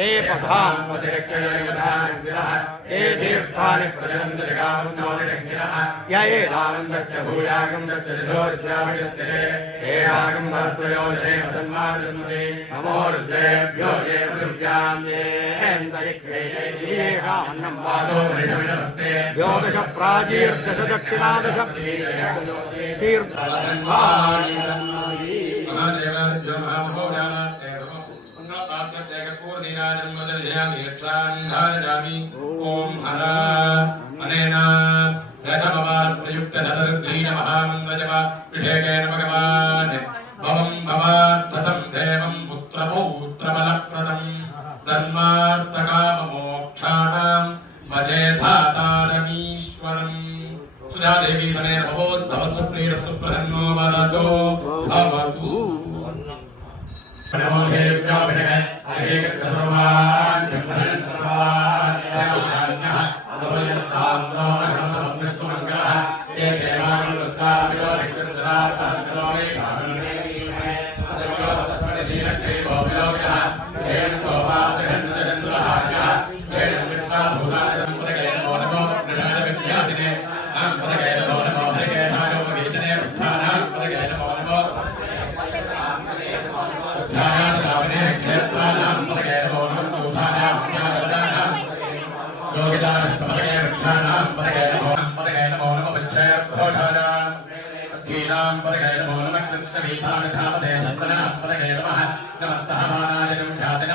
ये पथां ये तीर्थानि या ये दानन्दस्य भूयागं दत्तरिधोर्जाविडस्ते हे रागं दास्वयोजने मदन्मानजन्मदे नमो रुद्रेभ्यो ये पृथिव्यां ये हेन्दरिक्षे ये रामन्नं पादो वैणविनमस्ते द्वादश प्राचीर्दश दक्षिणादश तीर्थानि महादेवार्यो महाभोजानाते ओम हरा अनेना रथमवान् प्रयुक्तधनुर्ग्रीण महामन्त्रजप विषेकेन भगवान् भवं भवान् ततं देवं पुत्रपौत्रबलप्रदं धर्मार्थकाममोक्षाणां भजे धातारमीश्वरम् सुधादेवी समेत भवोद्भवस्तु प्रियस्तु प्रसन्नो वरदो भवतु नमो देव्यो विनय अनेक सर्वान् ब्रह्मन् सर्वान् यान्यः अदोयस्ताम्नो नमोस्तु मंगलः ये देवान् रुद्राविदो रिक्तसरातान्लोरे कामने सर्वो तस्मने दीनत्रे भोविलोकः येन तोपादगन्धजन्दुलहार्यः येन विश्वाभूतादम्पदकेन नमो प्रणाद विद्यादिने नाम पदकेन नमो हरिकेन नाम गीतने प्रधानात् पदकेन नमो ध्यानादावने क्षेत्राणां पदकेन नमो सूतानां ज्ञानदानां योगिदानस्तमकेन वृक्षाणां पदकेन नमो वच्छयभोधानां अधीनां पदकेन नमो कृष्णवीधानधामदे नन्दनां पदकेन नमः नमः सहमानाजनं ध्यातन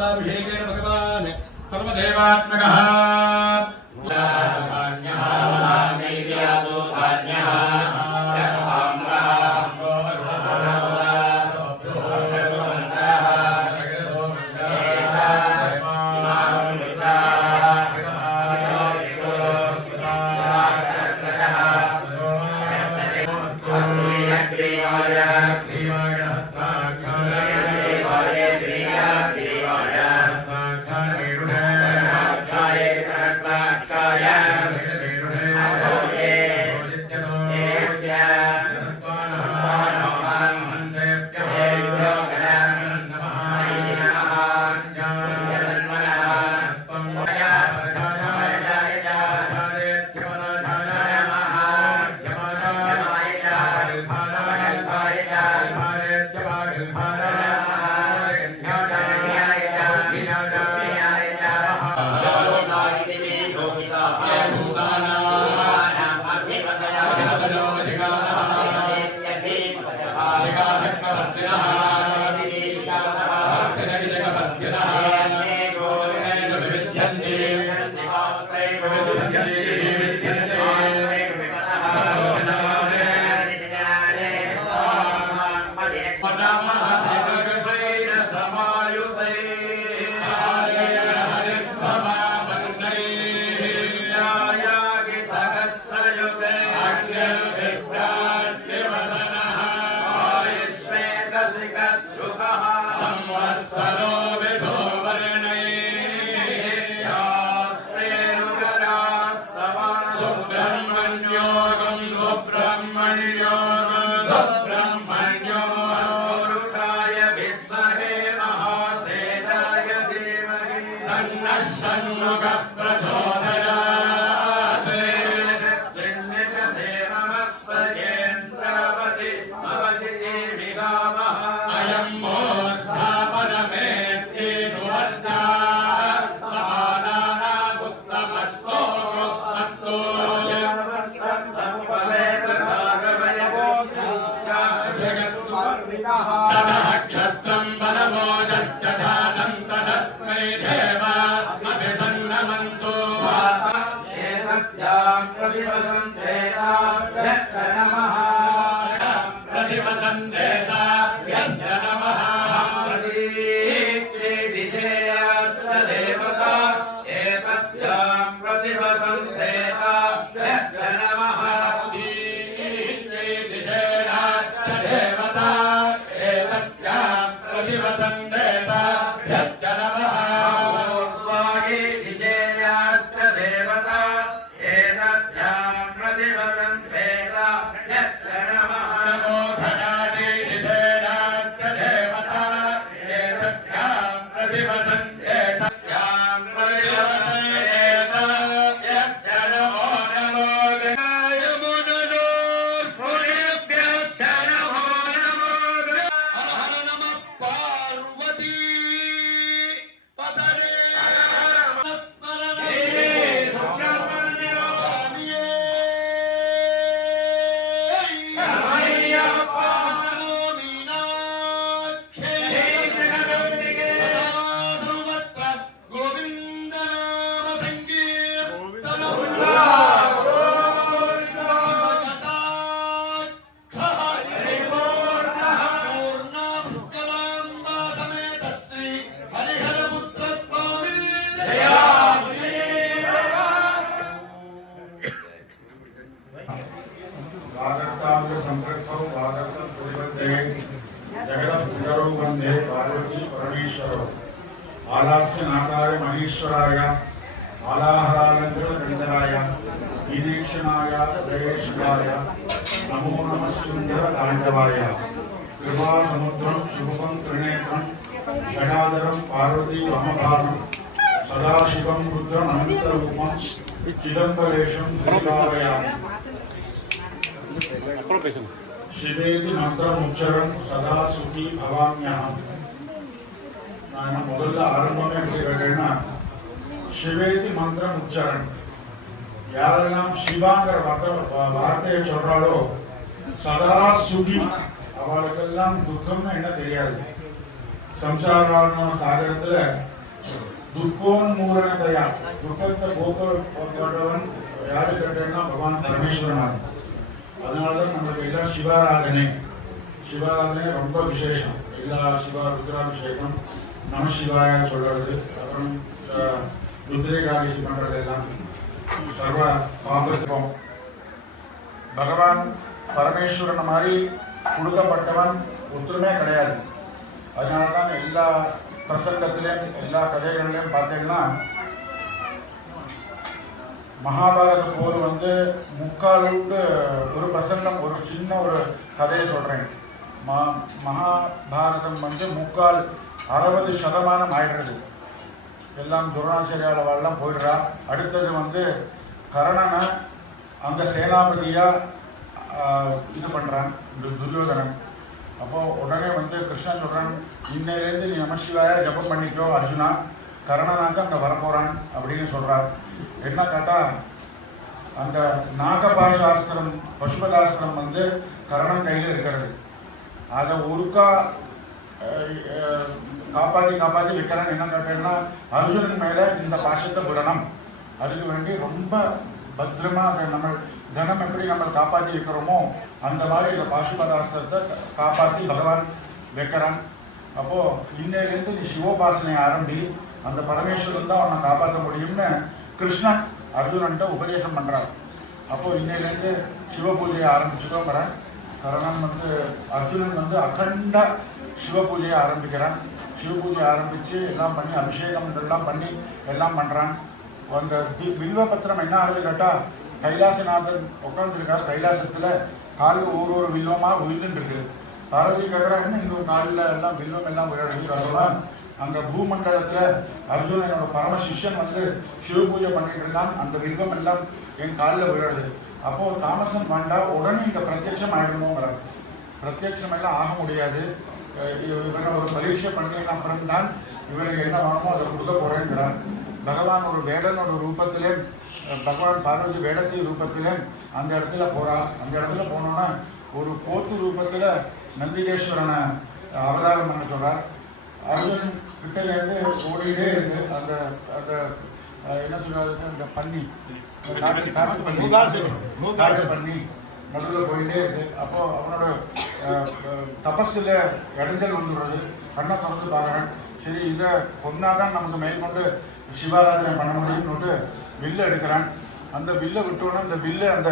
अभिषेकेण भगवान् सर्वदेवात्मकः आलास्य नाकाय महेश्वराय आलाहरालंकृत गंधराय दीदीक्षणाय उदयेश्वराय நமோ நம சுந்தர தாண்டவாய கிருபா சமுத்திரம் சுபம் திரிநேத்திரம் ஷடாதரம் பார்வதி அமபாரம் சதாசிவம் ருத்ரம் அனந்தரூபம் சிதம்பரேஷம் துரிகாவயாமி சிவேதி மந்திரம் உச்சரம் சதா சுகி பவாமியாம். நான் முதல்ல ஆரம்பமே எப்படி கேட்டேன்னா சிவேதி மந்திரம் உச்சரன். யாரெல்லாம் சிவாங்கிற வார்த்தையை சொல்றாளோ சதா சுகி, அவளுக்கெல்லாம் துக்கம்னு என்ன தெரியாது. சம்சார சாகரத்துல துக்கோன்மூலனதையா துக்கத்தை போக்குவரவன் யாரு கேட்டேன்னா பகவான் பரமேஸ்வரன். அதனாலதான் நம்மளுக்கு எல்லாம் சிவாராதனை ரொம்ப விசேஷம். எல்லா சிவா ருத்ராபிஷேகம் நம சிவாய சொல்றது, அப்புறம் ருத்ரேகாபிஷேகம் பண்றது எல்லாம் சர்வ பாபத்துவம். பகவான் பரமேஸ்வரன் மாதிரி கொடுக்கப்பட்டவன் ஒத்துமே கிடையாது. அதனாலதான் எல்லா பிரசங்கத்திலையும் எல்லா கதைகளிலையும் பார்த்தீங்கன்னா மகாபாரத போர் முக்காலுக்கு ஒரு பிரசங்கம், ஒரு சின்ன ஒரு கதையை சொல்றேன். மகாபாரதம் 60% ஆயிடுறது. எல்லாம் துரோணாச்சாரியாலெல்லாம் போயிடுறா. அடுத்தது கர்ணனை அங்கே சேனாபதியா இது பண்றான் துரியோதனன். அப்போ உடனே கிருஷ்ணன் சொல்றான், இன்னையிலேருந்து நீ நமசிவாய ஜபம் பண்ணிக்கோ அர்ஜுனா, கர்ணனாக்க அங்கே வரப்போறான் அப்படின்னு சொல்றார். என்ன கேட்டா அந்த நாகபாசாஸ்திரம் பசுபதாஸ்திரம் கர்ணன் கையில் இருக்கிறது. அதை ஒருக்கா காப்பாற்றி வைக்கிறான். என்ன கேட்டேன்னா அர்ஜுனன் மேல இந்த பாசத்தை விடணும். அதுக்கு வேண்டி ரொம்ப பத்திரமா அதை நம்ம தனம் எப்படி நம்ம காப்பாற்றி வைக்கிறோமோ அந்த மாதிரி இந்த பாசுபதாஸ்திரத்தை காப்பாற்றி பகவான் வைக்கிறான். அப்போ இன்னையிலேருந்து நீ சிவோபாசனை ஆரம்பி, அந்த பரமேஸ்வரன் தான் அவனை காப்பாற்ற முடியும்னு கிருஷ்ணன் அர்ஜுனன்ட்ட உபதேசம் பண்றார். அப்போ இன்னையிலேருந்து சிவ பூஜையை ஆரம்பிச்சுக்கோங்கிறான். கர்ணன் அர்ஜுனன் அகண்ட சிவ பூஜையை ஆரம்பிக்கிறான். சிவ பூஜை ஆரம்பிச்சு எல்லாம் பண்ணி அபிஷேகம் எல்லாம் பண்ணி எல்லாம் பண்றான். அந்த வில்வ பத்திரம் என்ன ஆகுது கேட்டா, கைலாசநாதன் உட்காந்துருக்கார். கைலாசத்துல காலில் ஒரு வில்வமா உயிர்ந்துட்டு இருக்கு. பார்வதி கேட்கறாங்க, இன்னொரு காலில் எல்லாம் வில்வம் எல்லாம் விழுறான். அங்க பூமண்டலத்துல அர்ஜுனனோட பரம சிஷ்யன் சிவ பூஜை பண்ணிட்டு இருக்கான். அந்த வில்வம் எல்லாம் என் காலில் விழுறது. அப்போ தாமசம் வேண்டா, உடனே இங்க பிரத்யட்சம் ஆயிடணுங்கிறார். பிரத்யட்சம் எல்லாம் ஆக முடியாது, இவரை ஒரு பரீட்சை பண்ணின அப்புறம் தான் இவருக்கு என்ன வேணுமோ அதை கொடுக்க போறேங்கிறார். பகவான் ஒரு வேடனோட ரூபத்திலே, பகவான் பார்வதி வேடத்தின் ரூபத்திலே அந்த இடத்துல போறா. அந்த இடத்துல போனோன்னா ஒரு போத்து ரூபத்துல நந்திகேஸ்வரனை அவதாரம் பண்ண சொல்றார். அர்ஜுன் கிட்டலேருந்து ஓடிட்டே இருக்கு. அந்த அந்த என்ன சொல்றது, அந்த பன்னி காட்டு பண்ணி நடுவில் போயிட்டே இருக்கு. அப்போ அவனோட தபஸில் இடைஞ்சல் வந்துடுறது. கண்ணை திறந்து பார்க்குறேன். சரி, இதை கொண்டாதான் நமக்கு மேற்கொண்டு சிவாராதனை பண்ண முடியும்னு வில்லை எடுக்கிறான். அந்த வில்லை விட்டோன்னே அந்த வில்லு அந்த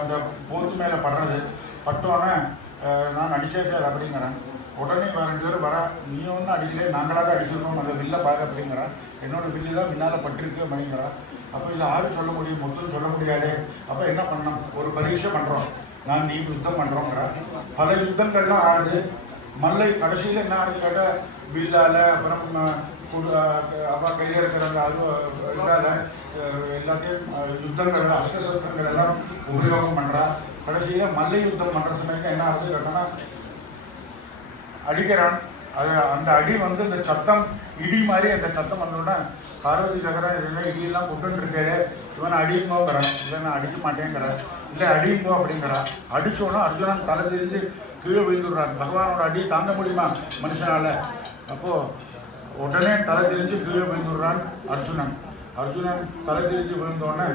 அந்த போத்து மேலே படுறது. பட்டோன்னே நான் அடிச்சேன் சார் அப்படிங்கிறேன். உடனே 2 பேர் வர, நீ ஒன்றும் அடிக்கலையே, நாங்களாக அடிச்சிருக்கோம், அந்த வில்லை பார்க்க அப்படிங்கிறான். என்னோட வில்லு தான் முன்னால் பட்டிருக்கு அப்படிங்கிறான். அப்போ இதில் யாரும் சொல்ல முடியும், மொத்தம் சொல்ல முடியாது. அப்போ என்ன பண்ணோம், ஒரு பரீட்சை பண்ணுறோம், நான் நீ யுத்தம் பண்ணுறோங்கிறான். பல யுத்தங்கள்லாம் ஆடுது. மல்லை கடைசியில் என்ன ஆகுது கேட்டால், வில்லால் அப்புறம் அப்பா கையில் இருக்கிற இல்லாத எல்லாத்தையும் யுத்தங்கள் அஸ்திரசஸ்திரங்கள் எல்லாம் உபயோகம் பண்ணுறா. கடைசியில் மல்லை யுத்தம் பண்ணுற சமயத்தில் என்ன ஆகுது கேட்டோன்னா அடிக்கிறான். அது அந்த அடி இந்த சத்தம் இடி மாதிரி அந்த சத்தம் வந்தோடனே பார்வதி நகரம் இதெல்லாம் இடியெல்லாம் கொண்டுருக்கே, இவனை அடியும்போங்கிறான். இல்லை நான் அடிக்க மாட்டேங்கிறான். இல்லை அடியும்போ அப்படிங்கிறான். அடிச்சோன்னா அர்ஜுனன் தலை தெரிஞ்சு கீழே விழுந்துடுறான். பகவானோட அடி தாங்க முடியுமா மனுஷனால? அப்போது உடனே தலை தெரிஞ்சு கீழே விழுந்துடுறான் அர்ஜுனன். அர்ஜுனன் தலை தெரிஞ்சு விழுந்தோடனே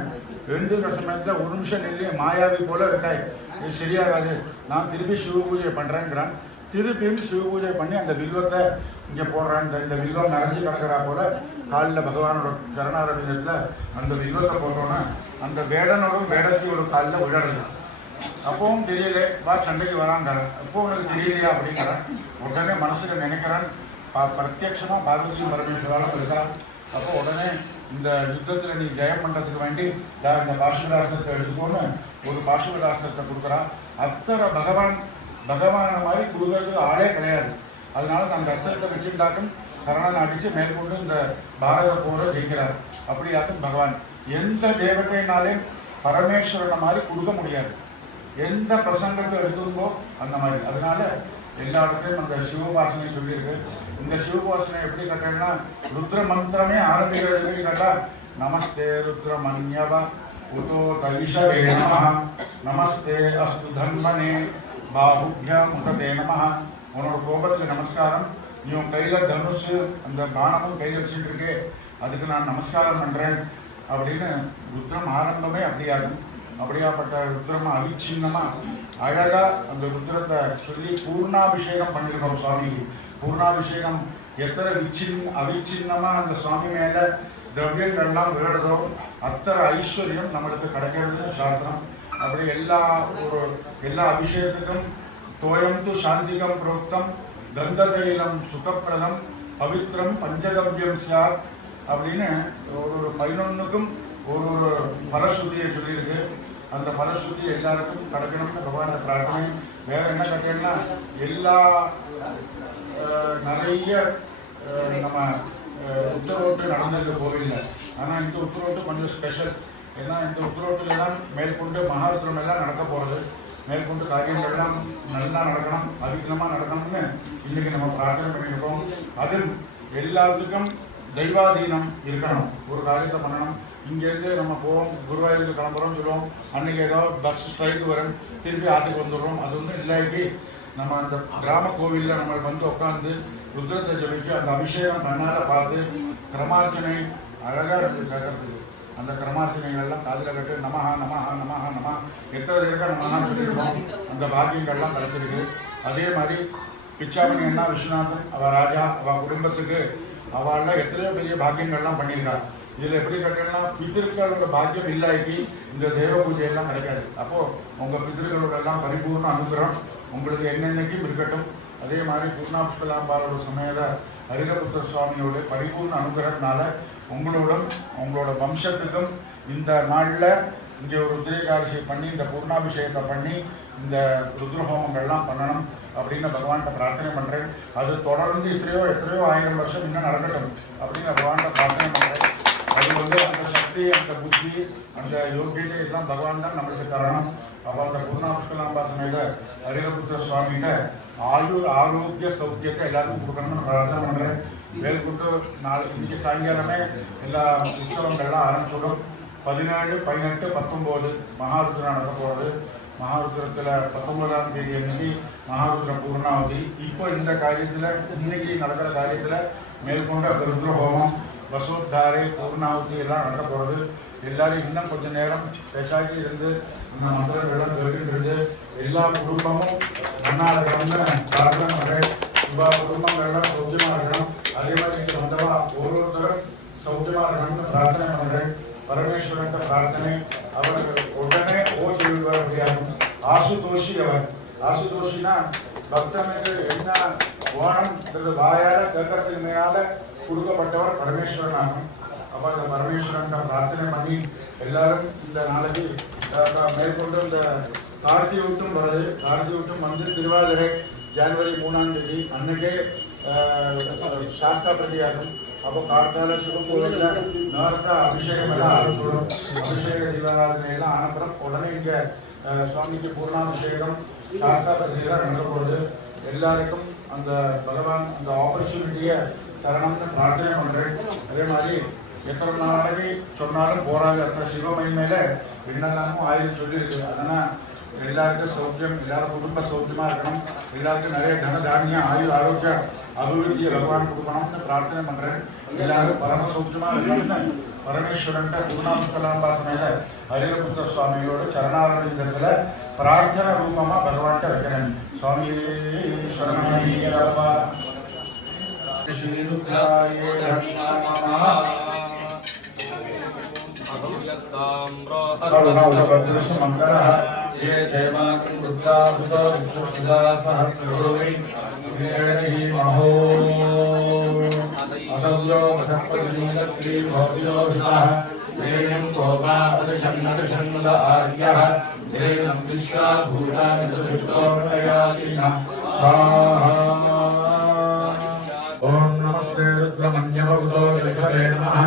2 சமயத்தில் 1 நிமிஷம் நில்லி, மாயாவி போல இருக்காய், இது சரியாகாது, நான் திருப்பி சிவ பூஜை பண்ணுறேங்கிறான். திருப்பியும் சிவ பூஜை பண்ணி அந்த வில்வத்தை இங்கே போடுறான். இந்த வில்வம் நிறைஞ்சு கிடக்கிறா போல காலில் பகவானோட சரணாரவிதத்தில் அந்த வில்வத்தை போட்டோன்னா அந்த வேடனோடும் வேடத்தையோட காலில் விழறது. அப்பவும் தெரியல, வா சண்டைக்கு வராங்கிறான். அப்போ உனக்கு தெரியலையா அப்படிங்கிறான். உடனே மனசில் நினைக்கிறான், பிரத்யட்சமாக பார்வதியும் பரமேஸ்வராலும் இருக்கிறான். அப்போ உடனே இந்த யுத்தத்தில் நீ ஜெயம் பண்ணுறதுக்கு வேண்டி இந்த பாசுராசத்தை எடுத்துக்கோன்னு ஒரு பாசுபதாஸ்திரத்தை கொடுக்குறான். அத்தனை பகவான மாதிரி கொடுக்கறதுக்கு ஆளே கிடையாது. அதனால அந்த அஸ்திரத்தை வச்சுட்டாக்கும் கர்ணன் அடித்து மேற்கொண்டு இந்த பாரத போரை ஜெயிக்கிறார். அப்படியாக்கும் பகவான் எந்த தேவதைனாலையும் பரமேஸ்வரனை மாதிரி கொடுக்க முடியாது. எந்த பிரசங்கத்தை எடுத்துருந்தோ அந்த மாதிரி. அதனால எல்லா இடத்துலையும் அந்த சிவோபாசனை சொல்லியிருக்கு. இந்த சிவோபாசனை எப்படி கட்டணும்னா ருத்ர மந்திரமே ஆரம்பிக்கிறது எப்படி கேட்டால் நமஸ்தே ருத்ர மன்யவ உதோ தைஷவே நம நமஸ்தே அஸ்து தன்மனே பாகுப்யம் உததே நம. உன்னோட கோபத்துக்கு நமஸ்காரம். நீ உன் கையில் தனுஷு அந்த பானமும் கையில் வச்சுட்டு இருக்கே அதுக்கு நான் நமஸ்காரம் பண்ணுறேன் அப்படின்னு ருத்ரம் ஆரம்பமே அப்படியாகும். அப்படியாப்பட்ட ருத்ரம் அவிச்சின்னமா அழகா அந்த ருத்ரத்தை சொல்லி பூர்ணாபிஷேகம் பண்ணிருக்கோம் சுவாமிக்கு. பூர்ணாபிஷேகம் எத்தனை அவிச்சின்னமா அந்த சுவாமி மேல திரவியங்கள்லாம் விழுறதோ அத்தனை ஐஸ்வர்யம் நம்மளுக்கு கிடைக்கிறது சாஸ்திரம். அப்படி எல்லா அபிஷேகத்துக்கும் தோயம் து சாந்திகம் புரோக்தம் கந்ததைலம் சுகப்பிரதம் பவித்ரம் பஞ்சகவ்யம் சார் அப்படின்னு ஒரு 11க்கும் ஒரு பலஸ்ருதியை சொல்லியிருக்கு. அந்த பலஸ்ருதி எல்லாருக்கும் கிடைக்கணும்னு பகவான பிரார்த்தனை. வேற என்ன கேட்டீங்கன்னா எல்லா நிறைய நம்ம உத்தரவோட்டு நடந்திருக்கு கோவிலில். ஆனால் இந்த உத்தரவோட்டு கொஞ்சம் ஸ்பெஷல். ஏன்னா இந்த உத்தரவோட்டில் தான் மேற்கொண்டு மகாருத்ரம் எல்லாம் நடக்க போகிறது. மேற்கொண்டு காரியங்கள்லாம் நல்லா நடக்கணும், அதிகமாக நடக்கணும்னு இன்றைக்கி நம்ம பிரார்த்தனை பண்ணியிருக்கோம். அதில் எல்லாத்துக்கும் தெய்வாதீனம் இருக்கணும். ஒரு காரியத்தை பண்ணணும். இங்கேருந்து நம்ம போவோம், குருவாயூருக்கு கிளம்புறோம் சொல்லுவோம், அன்றைக்கி ஏதோ பஸ் ஸ்ட்ரைக்கு வரும், திருப்பி ஆற்றுக்கு வந்துடுறோம். அது ஒன்றும் இல்லாட்டி நம்ம அந்த கிராம கோவிலில் நம்ம வந்து உட்காந்து ருத்ரத்தை ஜபிச்சு அந்த அபிஷேகம் கண்ணால் பார்த்து கிரமார்ச்சனை அழகாக இருக்குது கேட்கறதுக்கு. அந்த கிரமார்ச்சனைகள்லாம் காதில் கட்டு நமஹா நமஹா நமஹா நமஹா எத்தனை இருக்கா நமஹான்னு சொல்லியிருக்கோம். அந்த பாக்கியங்கள்லாம் கிடைச்சிருக்கு. அதே மாதிரி பிச்சாமணி அண்ணா விஸ்வநாதன் அவள் ராஜா அவள் குடும்பத்துக்கு அவள்லாம் எத்தனையோ பெரிய பாக்கியங்கள்லாம் பண்ணியிருக்காள். இதில் எப்படி கேட்டீங்கன்னா பித்திருக்களோட பாக்கியம் இல்லாக்கி இந்த தேவ பூஜையெல்லாம் கிடைக்காது. அப்போது உங்கள் பித்திருக்களோட எல்லாம் பரிபூர்ண அனுகிரகம் உங்களுக்கு என்னென்னைக்கும் இருக்கட்டும். அதே மாதிரி பூர்ணாபுஷ்கலாம்பாலோட சமேத ஹரிரபுத்திர சுவாமியோட பரிபூர்ண அனுகிரகத்தினால உங்களோட வம்சத்துக்கும் இந்த நாளில் இங்கே ஒரு ருத்ரேகாட்சி பண்ணி இந்த பூர்ணாபிஷேகத்தை பண்ணி இந்த ருத்ரஹோமங்கள்லாம் பண்ணணும் அப்படின்னு பகவான்கிட்ட பிரார்த்தனை பண்ணுறேன். அது தொடர்ந்து எத்தனையோ 1000 வருஷம் இன்னும் நடக்கட்டும் அப்படின்னு பகவான்கிட்ட பிரார்த்தனை பண்ணுறேன். அது அந்த சக்தி, அந்த புத்தி, அந்த யோகியத்தை எல்லாம் பகவான் தான் நம்மளுக்கு தரணும். அப்போ அந்த பூர்ணாபுஷ்கலாம்பா சமேத ஹரிரபுத்திர சுவாமிகிட்ட ஆரோக்கிய சௌக்கியத்தை எல்லாருக்கும் கொடுக்கணும்னு பிரார்த்தனை பண்ணுறேன். மேற்கொண்டு இன்னைக்கு சாயங்காலமே எல்லா உற்சவங்கள்லாம் ஆரம்பிச்சிடும். 17, 18, 19 மகாருத்ரம் நடக்க போகிறது. மகாருத்ரத்தில் 19ஆம் தேதி அன்னைக்கு மகாருத்ர பூர்ணாவதி. இப்போ இந்த காரியத்தில் இன்னைக்கு நடக்கிற காரியத்தில் மேற்கொண்டு ருத்ரஹோமம், வசோத்தாரை, பூர்ணாவதி எல்லாம் நடக்க போகிறது. எல்லாரும் இன்னும் கொஞ்சம் நேரம் பேசாக்கி இருந்து இந்த மந்திரங்களும் கேட்டுருந்து எல்லா குடும்பமும் நன்னாக இருக்கணும்னு பிரார்த்தனை பண்ணுறேன். இப்போ குடும்பங்கள்லாம் சௌக்கியமாக இருக்கணும். அதே மாதிரி இங்கே வந்தவா ஒவ்வொருத்தரும் சௌக்கியமாக இருக்கணும்னு பிரார்த்தனை பண்ணுறேன். பரமேஸ்வரன் பிரார்த்தனை. அவர் உடனே சொல்லுவார் முடியாது. ஆசுதோஷி அவர். ஆசுதோஷினா பக்தனுக்கு என்ன வேணும்ன்றது வாயால கேட்கறதுக்கு மேலால கொடுக்கப்பட்டவர் பரமேஸ்வரன் ஆகும். அப்போ அந்த பரமேஸ்வரன் பிரார்த்தனை பண்ணி எல்லாரும் இந்த நாளைக்கு மேற்கொண்டு இந்த கார்த்திகை விட்டும் வருது. கார்த்திகை விட்டும் வந்து திருவாதிரை ஜனவரி 3ஆம் தேதி அன்னைக்கே சாஸ்திரா பிரதியாகும். அப்போ கார்த்தால சிவகோவிலில் நேரத்தை அபிஷேகம் எல்லாம் ஆரம்பிச்சிடும். அபிஷேக தீபாராதனை எல்லாம் ஆனப்புறம் உடனே இங்கே சுவாமிக்கு பூர்ணாபிஷேகம் சாஸ்திரா பிரதியெல்லாம் நடக்க போகுது. எல்லாருக்கும் அந்த பகவான் அந்த ஆப்பர்ச்சுனிட்டியை தரணும்னு பிரார்த்தனை பண்ணுறேன். அதே மாதிரி எத்தனை நாளைக்கு சொன்னாலும் போராது. அந்த சிவமணி மேலே என்னெல்லாமும் ஆயுதம் சொல்லியிருக்கு. அதனால் எல்லாருக்கும் சௌக்கியம், எல்லாரும் குடும்ப சௌக்கியமாக இருக்கணும். எல்லாருக்கும் நிறைய தனதானியம், ஆரோக்கிய அபிவிருத்தியை பகவான் கொடுக்கணும்னு பிரார்த்தனை பண்ணுறேன். எல்லாரும் பரம சௌக்கியமாக இருக்கணும்னு பரமேஸ்வரன் பூர்ணாபுஷ்கலாம்பா சமேத ஹரிரபுத்திர சுவாமியோட சரணாரவிந்தத்தில் பிரார்த்தனை ரூபமாக பகவான்கிட்ட வைக்கிறேன். சுவாமி சரணமய்யப்பா. ये सेवाकं रुद्राभृतो विश्वसदा सहस्रगोविं विनेणहि महो असंयो वसत्पतिनीलस्त्री भोगिलोभितः वेणं कोपादृशन्नदृशन्नद आर्यः ेनं विश्वाभूतानि चतुष्टोपयाति स्वाहा ॐ नमस्ते रुद्रमन्यवभूतो ऋषभे नमः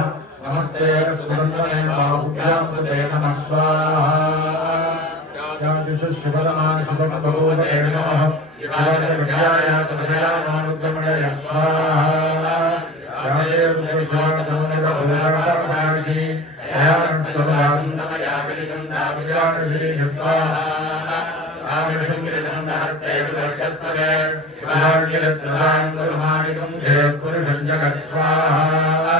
नमस्ते सुनन्दने बाहुभ्यां ते नमः स्वाहा शिवरमान् शिवभूते नमः शिवाय विद्याय तदयामानुक्रमणे स्वाहा यादे रुद्रशान्तमनोरभूतानि यानस्तमयान्दमयाविलिसन्दाविजानहि स्वाहा आविलिसन्दाहस्ते विदर्शस्तवे शिवार्यलत्रदान्तरमाणिकं चेत्पुरुषं जगत् स्वाहा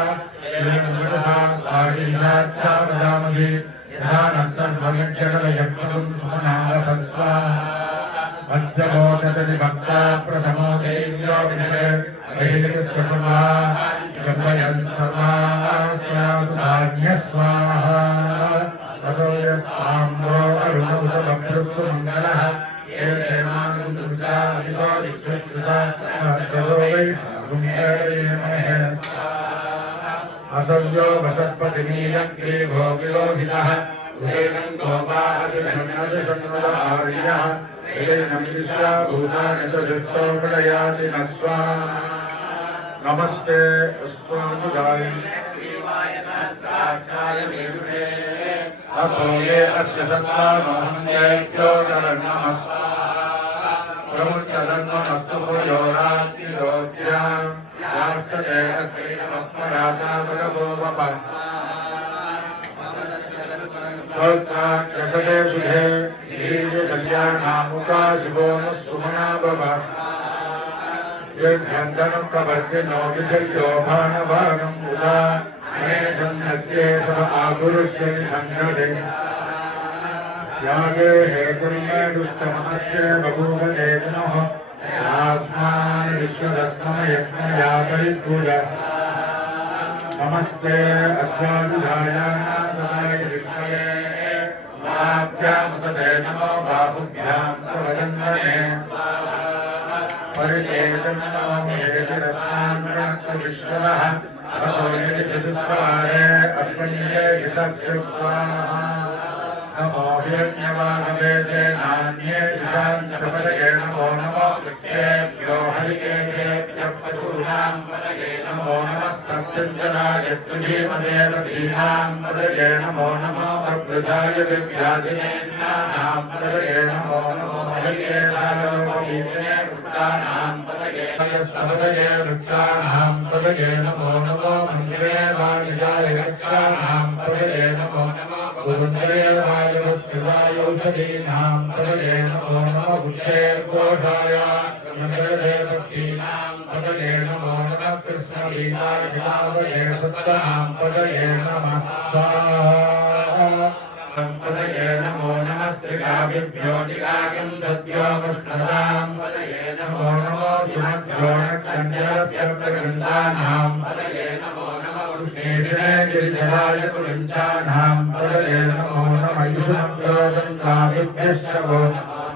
आदिशाच्छावदामहि ध्यानः सर्वज्ञकलयत्वं सुमनासस्वा मध्यमोचतति भक्ता प्रथमो देव्यो विनये अहिलिकृष्णकुर्मा जन्मयन् सर्वास्यावधान्यस्वाहा सदोयस्ताम्रो अरुणभुतभद्रस्तु मङ्गलः ये देवानं दुर्गा विदो दिक्षुश्रुता वै गुण्डयेमहे असव्यो वसत्पतिनीलग्रीवो विलोहितः उदेनं गोपाहतिषण्णदशण्णदार्यः एनं विश्वाभूतानि चतुष्टोपयाति न स्वाहा नमस्ते स्वामुदाय असो ये अस्य सत्तामहन्येभ्यो नरन्नमः प्रमुच्चरन्नमस्तु भूयो रात्रिरोग्यां याश्चते अस्ति आत्मराता भगवो वपः तस्याक्षसते सुधे धीर्यकल्याणामुका शिवो नः सुमना भवः यद्धन्तनुप्रवर्तिनो विषयो भानभागम् उदा अनेशन्नस्येषव आगुरुष्य विसङ्गते यागे हेतुर्मे दुष्टमस्य बभूवते नः यास्मान् विश्वदस्मयस्मयातरिद्भुज नमस्ते अस्याभिधायानाथाय विष्णवे महाभ्यामुदते नमो बाहुभ्यां प्रवदन्वने परिचेतन्नो मेदिरस्मान्नक्तविश्वः असो यदि चतुष्पारे अस्मन्ये हितभ्युस्वाहा नमो हिरण्यवाहवे नान्ये शान्तपदये नमो नमो वृक्षेभ्यो हरिकेशेभ्यः पशूनां पदये नमो नमः सत्यञ्जनाय तुझीमदेव धीनां पदये नमो नमो प्रभृताय विद्याधिनेन्द्राणां पदये नमो नमो हरिकेशाय पवित्रे पुष्टानां पदये स्तपदये वृक्षाणां पदये नमो नमो मन्दिरे वाणिजाय रक्षाणां पदये नमो नमो गुरुदेवाय वस्तिदाय औषधीनां पदये नमो नमः वृक्षेर्घोषाय नमदेवतीनां पदये नमो नमः कृष्णवीराय विलावये सत्तानां पदये नमः स्वाहा पदये नमो नमः श्रीकाव्यभ्यो दिगागं सद्यो मुष्णदां पदये नमो नमो सुमभ्यो नक्षत्रभ्यो प्रगन्धानां पदये नमो नमः वृष्णेशिने गिरिधराय कुलञ्चानां पदये नमो नमः युष्मभ्यो दन्ताभिभ्यश्च वो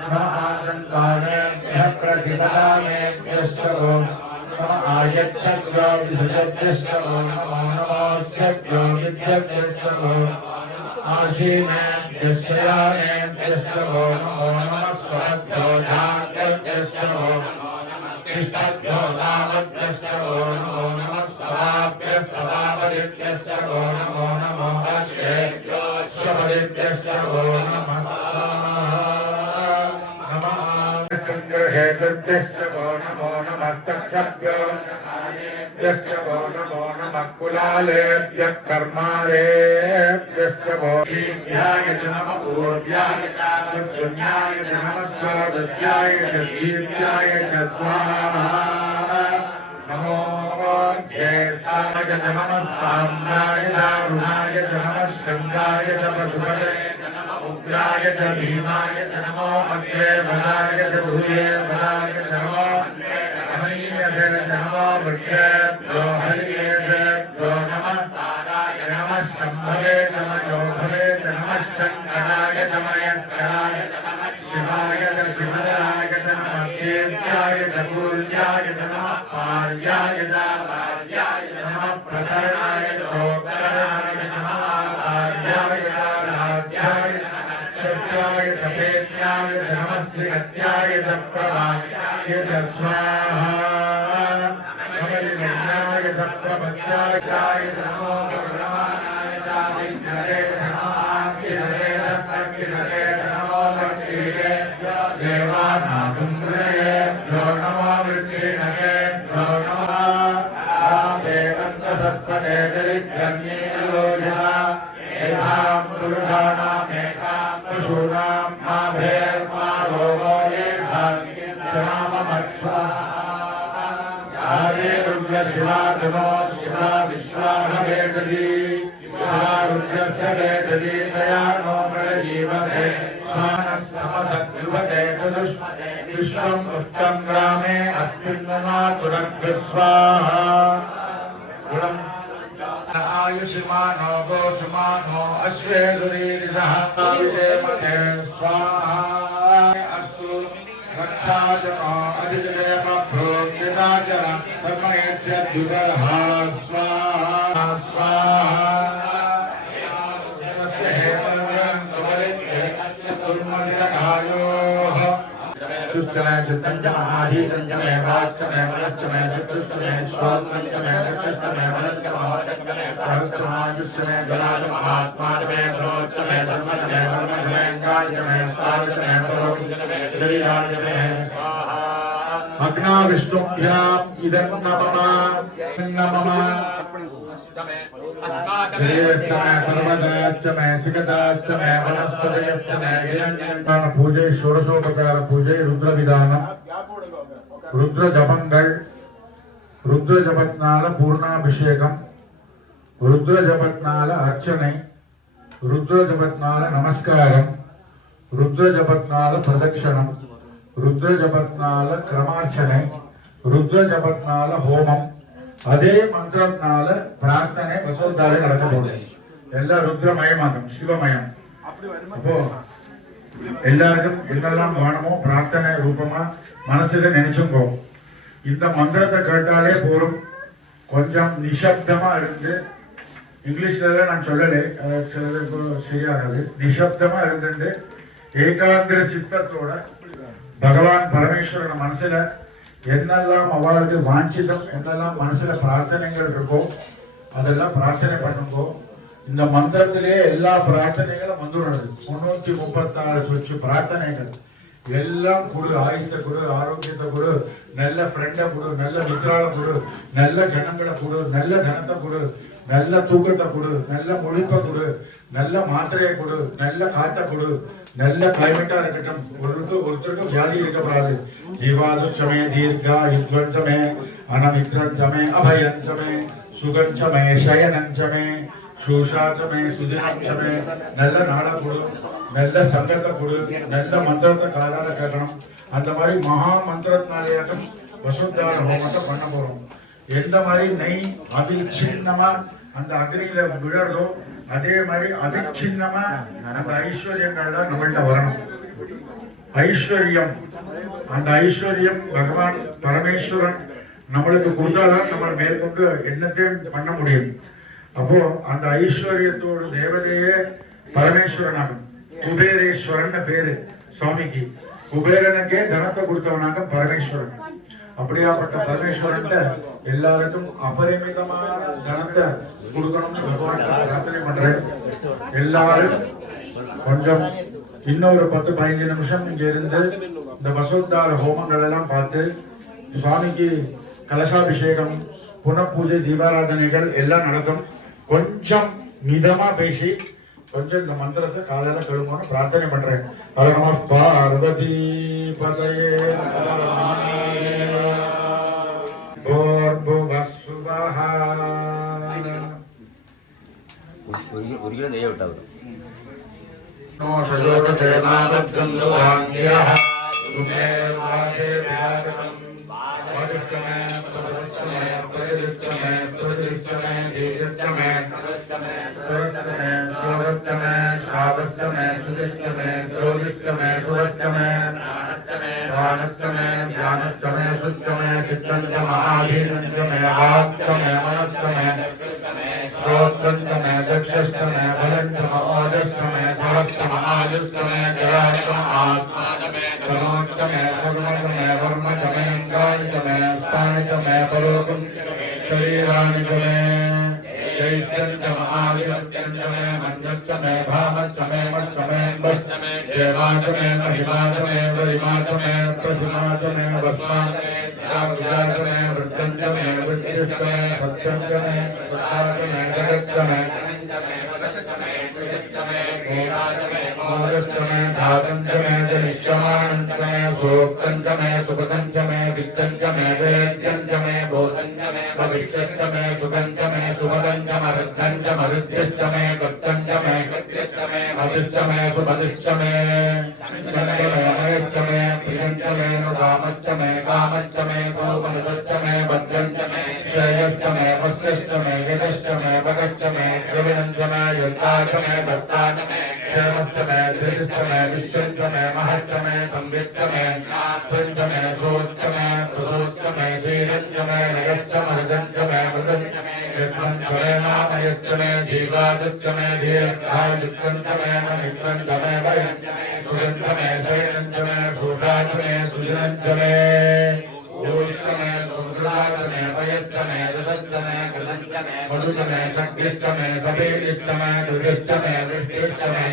नमः आदन्तानेभ्यः प्रतिपदानेभ्यश्च वो नमः आयच्छद्भ्यो विसृजभ्यश्च वो नमो नमोऽस्यभ्यो विद्यभ्यश्च वो आशीनेभ्यश्च वो नमो नमः स्वभ्यो धात्भ्यश्च वो तिष्ठभ्यो दावभ्यश्च वो नमो नमः सवाभ्यः सवापदिभ्यश्च वो नमो नमो अश्वेभ्यो अश्वपदिभ्यश्च वो नमः संग्रहेतुभ्यश्च वो नमो नमः तक्षभ्यो यश्च वो नमो नमः कुलालेभ्यः कर्मालेभ्यश्च वो दीभ्याय नमः पूर्व्याय च शून्याय नमः स्वादस्याय च दीभ्याय च स्वाहा नमो ज्येष्ठाय नमः साम्राय दारुणाय नमः शृङ्गाय च पशुपते नमः उग्राय च भीमाय च नमो मध्ये बलाय च भूये बलाय च नमो अमनीयते नमो वृक्षेभ्यो हरिकेशेभ्यो नमः ताराय नमः शम्भवे च मयोभवे च नमः शङ्कराय च मयस्कराय च नमः शिवाय च शिवराय च नमः देव्याय च पूज्याय च नमः पार्याय च पार्याय च नमः प्रकरणाय च चोत्तरणाय च नमः आर्याय च राध्याय च षष्ट्याय च च नमः श्रीगत्याय च प्रभात्याय च स्वाहा नमलिन्याय च प्रपत्याय च नमो ब्रह्मणाय च विघ्नरे नमो आखिरे अखिरे नमो भक्तिरे देवानागं प्रये यो नमो वृक्षिणगे यो नमः देवन्तसस्वते दरिद्रन्येलोजा एतां पुरुषाणामेकां पशूनां मा भेर्मारोगो यारे रुद्रशिवा नमो शिवा विश्वाहवेदती शिवा रुद्रस्य वेदती तया नो प्रजीवते स्वानः समसद्युवते चतुष्पदे विश्वं पुष्टं ग्रामे अस्मिन्नमातुरग्रस्वाहा आयुष्मानो गोषमानो अश्वेदुरीरिषः विदेमते स्वाहा अस्तु रक्षाजनो अधिजयमभ्रोद्यदाचर धर्मयेच्छद्युगः स्वाहा स्वाहा तुर्मदिरकायोः चुष्टमे चित्तञ्जमहाधि चञ्जमे वाच्चमे मनश्चमे चक्षुष्टमे श्रोत्रञ्जमे चक्षुष्टमे मनञ्जमहोदस्कमे सहस्रमायुष्टमे जलाजमहात्माजमे धरोच्चमे धर्मजमे वर्मजमे गायजमे स्वाजमे परोजमे शरीराजमे स्वाहा अग्ना विष्णुभ्याम् इदं नमः सिकताश्चमे वनस्पतयश्चमे हिरण्यं पूजे षोडशोपचार पूजे रुद्र विधानम रुद्र जपंगल रुद्र जपत्नाल पूर्णाभिषेकम रुद्र जपत्नाल अर्चने रुद्र जपत्नाल नमस्कारम रुद्र जपत्नाल प्रदक्षिणम रुद्र जपत्नाल क्रमार्चने रुद्र जपत्नाल होमम அதே மந்திரத்தினால பிரார்த்தனை வசோத்தாலே நடக்க போகுது எல்லாம் ருத்ரமயமாகும் சிவமயம் அப்போ எல்லாருக்கும் என்னெல்லாம் வேணுமோ பிரார்த்தனை ரூபமா மனசுல நினைச்சுங்கோ இந்த மந்திரத்தை கேட்டாலே போரும் கொஞ்சம் நிசப்தமா இருந்து இங்கிலீஷ்ல நான் சொல்லலை சிலருக்கு சரியாகாது நிசப்தமா இருந்துட்டு ஏகாந்திர சித்தத்தோட பகவான் பரமேஸ்வரன் மனசுல என்னெல்லாம் அவளுக்கு வாஞ்சிதம் என்னெல்லாம் மனசுல பிரார்த்தனைகள் இருக்கோ அதெல்லாம் பிரார்த்தனை பண்ணுங்கோ இந்த மந்திரத்திலே எல்லா பிரார்த்தனைகளும் வந்துடுறது 336 சொச்சு பிரார்த்தனைகள் எல்லாம் கொடு ஆயுச கொடு ஆரோக்கியத்தை கொடு நல்ல ஃப்ரெண்டை கொடு நல்ல மித்ராவை கொடு நல்ல ஜனங்களை கொடு நல்ல தனத்தை கொடு நல்ல தூக்கத்தை கொடு நல்ல முழிப்பை கொடு நல்ல மாத்திரையை கொடு நல்ல காற்றை கொடு நல்ல கிளைமேட்டா இருக்கட்டும் ஒருத்தருக்கும் வியாதி இருக்கக்கூடாது ஜீவாதுச்சமே தீர்கா யுத்வஞ்சமே அனமித்ரஞ்சமே அபயஞ்சமே சுகஞ்சமே சயனஞ்சமே சூஷாச்சமே சுதினஞ்சமே நல்ல நாளை கொடு நல்ல சங்கத்தை கொடு நல்ல மந்திரத்தை காதால கேட்கணும் அந்த மாதிரி மகா மந்திரத்தினாலேயாக்கும் வசுந்தார ஹோமத்தை பண்ண போறோம் எந்த மாதிரி நெய் அவிச்சின்னமா அந்த அக்னியில விழறதோ அதே மாதிரி அவிச்சின்னமா அந்த ஐஸ்வர்யங்கள்லாம் நம்மள்கிட்ட வரணும் ஐஸ்வர்யம் அந்த ஐஸ்வர்யம் பகவான் பரமேஸ்வரன் நம்மளுக்கு கொடுத்தாதான் நம்ம மேற்கொண்டு என்னத்தையும் பண்ண முடியும் அப்போ அந்த ஐஸ்வர்யத்தோட தேவதையே பரமேஸ்வரனாகும் குபேரேஸ்வரன் பேரு சுவாமிக்கு குபேரனுக்கே தனத்தை கொடுத்தவனாக பரமேஸ்வரன் அப்படியாப்பட்ட பரமேஸ்வரன் எல்லாருக்கும் அபரிமிதமான தனத்தை கொடுக்கணும்னு பகவான் பிரார்த்தனை பண்றேன் எல்லாரும் கொஞ்சம் இன்னொரு 10-15 நிமிஷம் இங்க இருந்து இந்த வசோத்தார ஹோமங்கள் எல்லாம் பார்த்து சுவாமிக்கு கலசாபிஷேகம் புனப்பூஜை தீபாராதனைகள் எல்லாம் நடக்கும் கொஞ்சம் மிதமா பேசி கொஞ்சம் இந்த மந்திரத்தை காலையில கழுவணும்னு பிரார்த்தனை பண்றேன் ஹர நம பார்வதி பதயே ஒரு கிலோ நெய்யை விட்டா श्रोत्रंतमे दक्षस्तमे भरंतमे ओजस्तमे सहस्रमे आयुस्तमे जरातमे आत्मा तनोश्च मे सर्वं मे वर्म च मे अङ्गानि च मे हस्तानि च मे परोगं शरीराणि च मे जैष्ठ्यं च महाधिपत्यं च मे मन्यश्च मे भामश्च मे मश्च मे अम्बश्च मे देवा च मे महिमा च मे गरिमा च मे प्रतिमा च मे भस्मा च मे विद्या च मे वृद्धं च मे बुद्धिश्च मे सत्यं च मे सत्ता च मे जगच्च मे मोदश्च मे धातं च मे जनिष्यमाणं च मे सूक्तं च मे सुकृतं च मे वित्तं च मे वेद्यं च मे बोधं च मे भविष्यश्च मे सुखं च मे सुमदं च मरुद्धं च मरुद्यश्च मे कृत्तं च मे कृत्यश्च मे मतिश्च मे सुमतिश्च मे मयश्च मे प्रियं च मे नुकामश्च मे कामश्च मे सौमनसश्च मे भद्रं च मे श्रेयश्च मे वस्यश्च मे यशश्च मे भगश्च मे द्रविणं च मे युक्ता च मे भक्ता च मे क्षेमश्च मे धृतिश्च मे विश्वं च मे महश्च मे संविच्च मे ध्वं च मे सोश्च मे प्रसोश्च मे शीलं च मे नयश्च मरुदं च मे मृतं च मे यश्वं च मे नामयश्च मे जीवादश्च मे दीर्घायुक्तं च मे मित्रं च मे भयं च मे सुखं च मे शयनं च मे सुषा च मे सुजनं च मे ऊर्च मे सुमृता च मे वयश्च मे रसश्च मे कृतं च मे मधु च मे शक्तिश्च मे सफेदिश्च मे दुर्गश्च मे वृष्टिश्च मे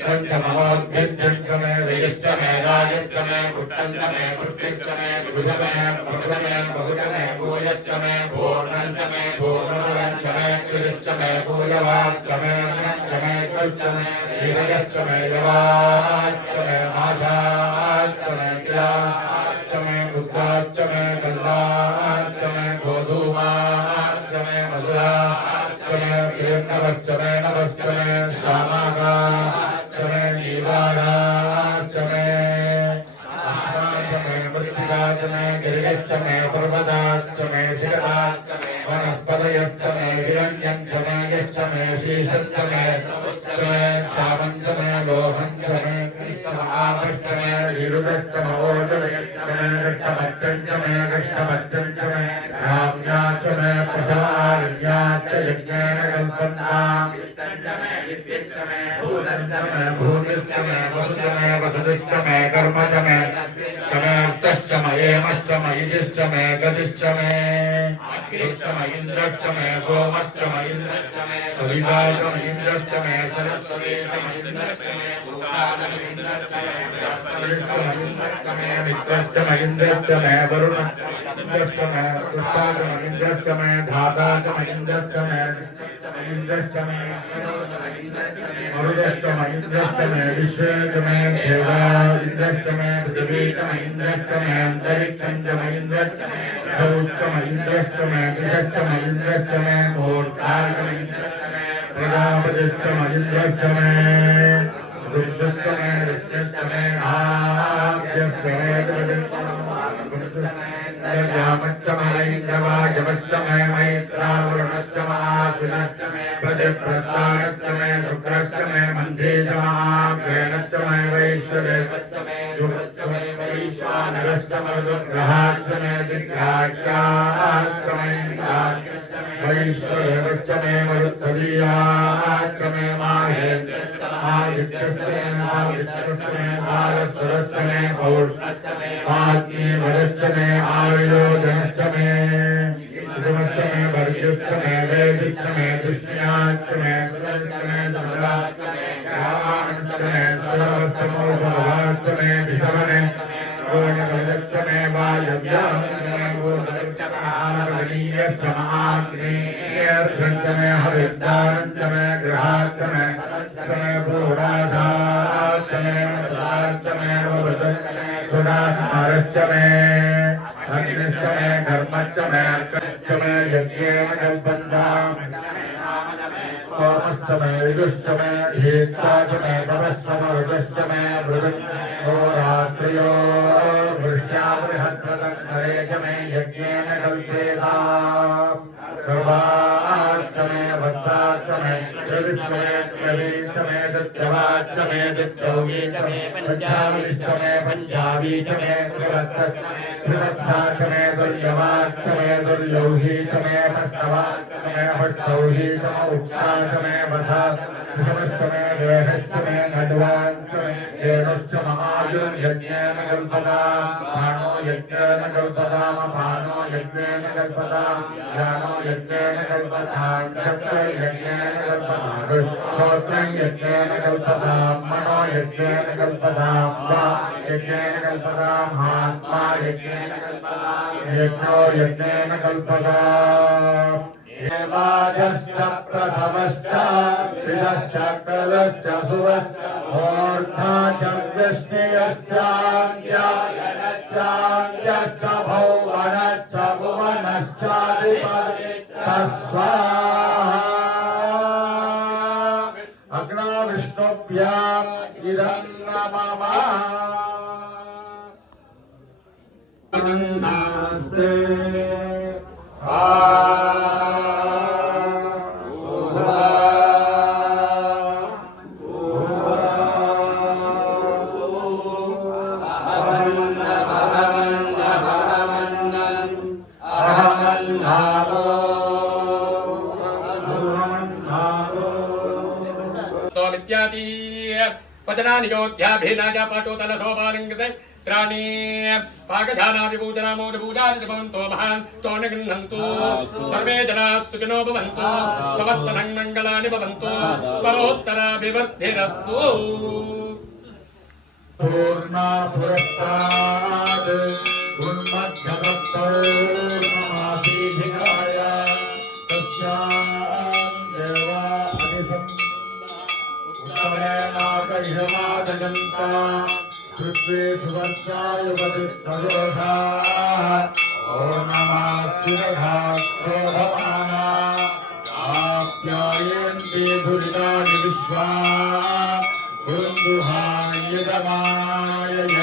तं च महोद्भिद्यं च मे रयश्च मे राजश्च मे पुष्टं च मे पुष्टिश्च मे विभुज मे बहुज मे बहुज मे भूयश्च मे पूर्णं च मे पूर्णमयं च मे क्षुतिश्च मे भूयवाच्च मे च मे कृश्च मे धीरयश्च मे यवाश्च मे आशाश्च मे किलाश्च मे बुद्धाश्च मे कल्लाश्च मे गोधूमाश्च मे मधुराश्च मे प्रियन्नवश्च मे नवश्च मे श्यामाकाश्च मे नीवाराश्च मे आश्वाश्च मे मृत्तिकाश्च मे गिरियश्च मे पर्वताश्च मे शिखराश्च मे वनस्पतयश्च मे हिरण्यं च मे यश्च मे शीशं च मे श्यामं च मे लोहं च मे कृष्णमहाभश्च मे विरुदश्च महोदयश्च मे कृष्णमच्चं च मे कृष्णमच्चं च मे राम्या च मे प्रसवारण्या च यज्ञेन कल्पन्ताम् वित्तं च मे विद्युश्च मे भूतं च मे भूतिश्च मे वसु च मे वसतिश्च मे कर्म च मे अर्थश्च मे एमश्च मे युजिश्च मे गतिश्च मे अग्निश्च मे इन्द्रश्च मे सोमश्च मे इन्द्रश्च मे सविता च मे इन्द्रश्च मे सरस्वती च मे इन्द्रश्च मे उषा च मे इन्द्रश्च मे बृहस्पतिश्च मे इन्द्रश्च मे मित्रश्च मे इन्द्रश्च मे वरुणश्च मे इन्द्रश्च मे पुष्टा च मे इन्द्रश्च मे धाता च मे इन्द्रश्च मे इन्द्रश्च मे मरुदश्च मे इन्द्रश्च मे विश्वे च मे देवा इन्द्रश्च मे पृथिवी च मे इन्द्रश्च मे अन्तरिक्षं च मे इन्द्रश्च मे गौश्च मे इन्द्रश्च मे दिशश्च मे इन्द्रश्च मे मूर्धा च मे इन्द्रश्च मे प्रजापतिश्च मे इन्द्रश्च मे दुष्टश्च मे विष्णुश्च मे आद्यश्च मे यामश्च मे इन्द्रवायवश्च मे मैत्रावरुणश्च महाशिनश्च मे प्रतिप्रस्थानश्च मे शुक्रश्च मे मन्ध्ये च महाग्रेणश्च मे वैश्वदेवश्च मे युगश्च मे वैश्वानरश्च मरुद्ग्रहाश्च मे दिग्राज्याश्च मे इन्द्राज्यश्च मे वैश्वदेवश्च मे मरुत्तदीयाश्च मे माहेन्द्रश्च महादित्यश्च मे महाविद्यश्च मे सारस्वतश्च मे पौष्णश्च मे आग्नेयवरश्च मे आयुर्योजनश्च मे सुमश्च मे भर्गश्च मे वेदिश्च मे दुष्ण्याश्च मे सुरश्च मे दुर्गाश्च मे यावानश्च मे सर्वश्च मोषभवाश्च मे विषमने पूर्णगजश्च मे वायव्याश्च मे पूर्णश्च मे आर्वणीयश्च मे आग्नेयर्धश्च मे हविर्दानश्च मे गृहाश्च मे भूडाधाश्च मे मत्साश्च मे वरुदश्च मे सुधात्मारश्च मे अग्निश्च मे कर्मश्च मे अर्कश्च मे यज्ञेन कल्पन्ताम् सोमश्च मे विदुश्च मे धीत्सा च मे तपश्च मरुदश्च मे मृदश्च रात्र्यो वृष्ट्या बृहद्रतन्धरे च मे यज्ञेन कल्पेताम् सर्वाश्च मे वत्साश्च मे पंजाबी च मे त्रिवत्सा च मे दुर्यवाच मे दुर्यौही च मे पट्टवा च मे पट्टौही च उक्षा च मे वसा ऋषभश्च मे देहश्च मे खड्वाञ्च मे धेनुश्च महायुर्यज्ञेन कल्पता भानो यज्ञेन कल्पतामपानो यज्ञेन कल्पता ज्ञानो यज्ञेन कल्पता चक्षुर्यज्ञेन कल्पता श्रोत्रं यज्ञेन कल्पता मनो यज्ञेन कल्पता वा यज्ञेन कल्पता महात्मा यज्ञेन कल्पता यज्ञो यज्ञेन कल्पता देवाजश्च प्रथमश्च शिरश्च कलश्च सुवश्च मूर्धा च वृष्टियश्चान्यश्च भौवनश्च भुवनश्चाधिपतिश्च स्वाहा अग्नो विष्णुभ्याम् इदं नमः नमस्ते वचनानि योध्याभिनाज पाटोतल सोपालिङ्गते त्राणी पाकशाला विपूजना मोदपूजानि भवन्तो महान् तोन गृह्णन्तु सर्वे जनाः सुखिनो भवन्तु समस्तनं मङ्गलानि भवन्तु परोत्तराभिवृद्धिरस्तु पूर्णा पुरस्ताद् उन्मध्यभक्तो नमासीधिकाय तस्यां देवा उत्तमेनाकर्षमादयन्ता पृथ्वी सुवर्षायुवति सरोषा ॐ नमः शिरघाक्षोभमाना आप्यायन्ति दुरितानि विश्वा गुरुहायदमाय यज्ञ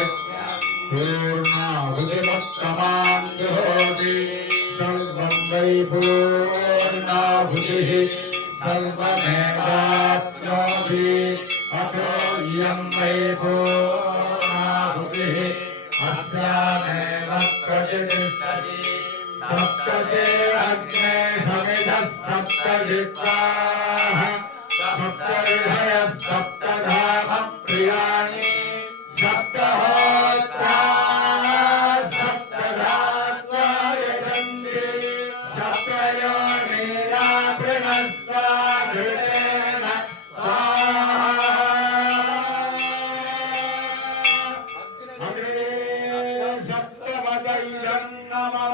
पूर्णाहुतिमत्तमान् जुहोति सर्वं वै पूर्णाहुतिः सर्वमेवाप्नोति अतो इयं वै पूर्णाहुतिः अस्यामेव प्रतिष्ठति सप्तते अग्ने समिधः सप्तजिह्वाः सप्तऋषयः सप्तधाम प्रियाणि सप्तहोत्राः सप्तधात्वा यजन्ति सप्तयोनिना प्रणस्ता घृतेन स्वाहा अग्रे सप्तमदैलं नमः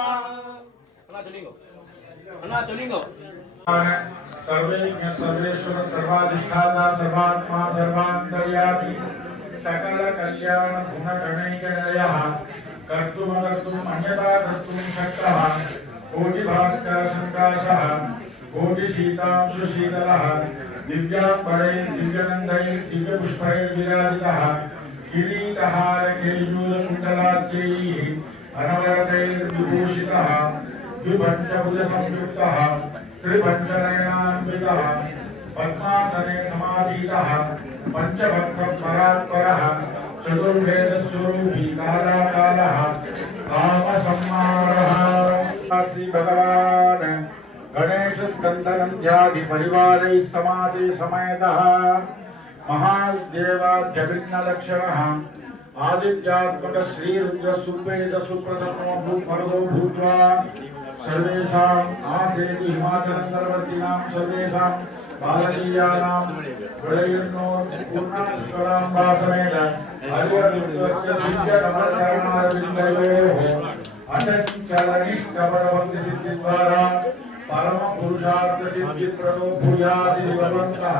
सर्वेज्ञ सर्वेश्वर सर्वाधिष्ठाता सर्वात्मा सर्वान्तर्यामी सकल कल्याण गुणगणैकनिलयः कर्तुमकर्तुम् अन्यथा कर्तुं शक्तः कोटिभास्कर सङ्काशः कोटिशीतांशुशीतलः दिव्याम्बरैः दिव्यगन्धैः दिव्यपुष्पैर्विराजितः किरीटहार केयूरकुण्डलाद्यैः अनवरतैर्विभूषितः द्विपञ्चभुजसंयुक्तः त्रिपञ्चनयनान्वितः पद्मासने समासीतः पञ्चभक्तपरात्परः चतुर्वेदस्वरूपी कालाकालः कामसंहारः श्री भगवान् गणेशस्कन्दनन्द्यादि परिवारैः समाधि समेतः महादेवाद्यभिन्नलक्षणः आदित्यात्मक श्रीरुद्र सुवेद सुप्रसन्नो भूपरदो भूत्वा सर्वेषाम् आसेतु हिमाचलन्तर्वर्तिनां सर्वेषां बालकीयानां प्रलयन्नो पूर्णाश्वराम्बासमेत हरिवरुद्रस्य दिव्यकमलचरणारविन्दयोः अचञ्चलनिष्ठपरवन्दिसिद्धिद्वारा परमपुरुषार्थसिद्धिप्रदो भूयादिति भगवन्तः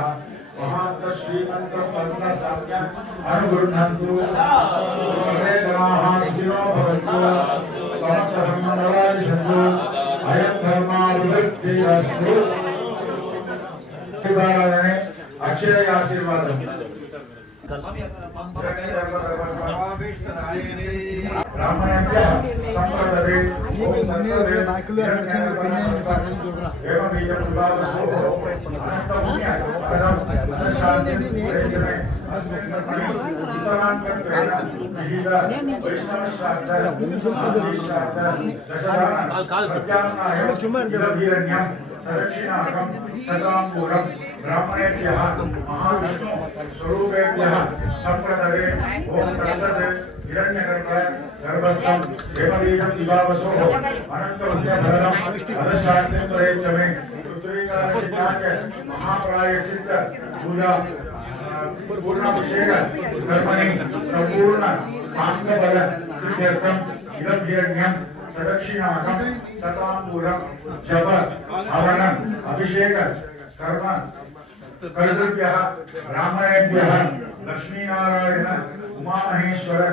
महांत श्रीमंत सर्व सत्य अनुगृह्णन्तु सर्वे जनाः सुखिनो भवन्तु समस्तः मङ्गलानि सन्तु अयं धर्माभिवृद्धिरस्तु आशीर्वादने अक्षय आशीर्वादम् ब्राह्मणेभ्यः सम्प्रदते ओम तत्सदे एवं बीजं विभावसो अनन्तपुण्य पदं शान्तिं प्रयोजने उत्तराङ्गत्वेन विहित वैष्णवश्राद्ध आदिश्राद्ध दशदान प्रत्याम्नाय इदधीरण्यं सरक्षिणाकं सताम्बूलं ब्राह्मणेभ्यः महाविष्णु स्वरूपेभ्यः सम्प्रदते ओम तत्सदे हिरण्यगर्भ गर्भस्थं हेमबीजं विभावसो अनन्तपुण्यफलम् अदशान्तिं प्रयच्छमे रुद्रीकारिकाच महाप्रायश्चित्त पूजा पूर्णाभिषेक कर्मणि संपूर्ण साङ्गबल सिद्ध्यर्थम् इदं हिरण्यं सदक्षिणाकं सताम्बूलं जप हवनम् अभिषेक कर्म कर्तृभ्यः ब्राह्मणेभ्यः लक्ष्मीनारायण उमामहेश्वर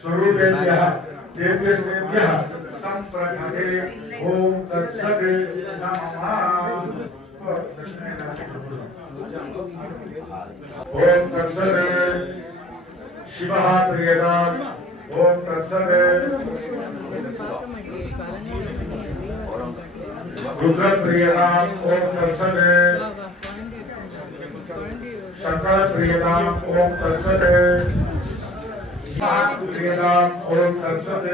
स्वरूपेभ्यः देव्यस्तेभ्यः सम्प्रदते ओम तत्सत् नमः ओम तत्सत् शिवः प्रियदाम् ओम तत्सत् रुद्र प्रियदाम् ओम तत्सत् शंकर प्रियदाम् ओम तत्सत् प्रियदाम् ओम तत्सत्